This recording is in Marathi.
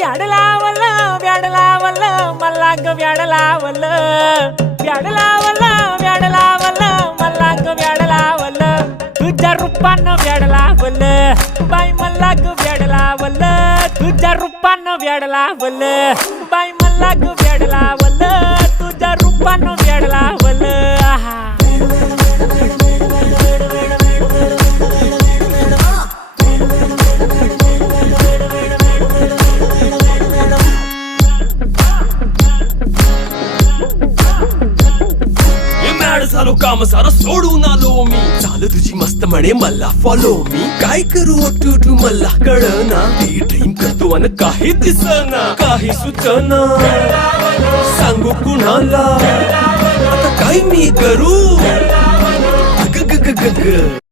व्याड लावलं व्याड लावलं मला ग व्याड लावलं व्याड लावलं व्याड लावलं मला ग व्याड लावलं तुझ्या रूपानं व्याड लावलं बाई मला ग व्याड लावलं तुझ्या रूपानं व्याड लावलं बाई मला ग व्याड लावलं तुझ्या रूपानं व्याड लावलं आहा झालो काम सारं सोडून आलो मी चाल तुझी मस्त म्हणे मला फॉलो मी काय करू टू मला कळना ती ड्रीम करतो अन काही दिसना काही सुचना सांगू कुणाला आता काय मी करू ग ग ग ग ग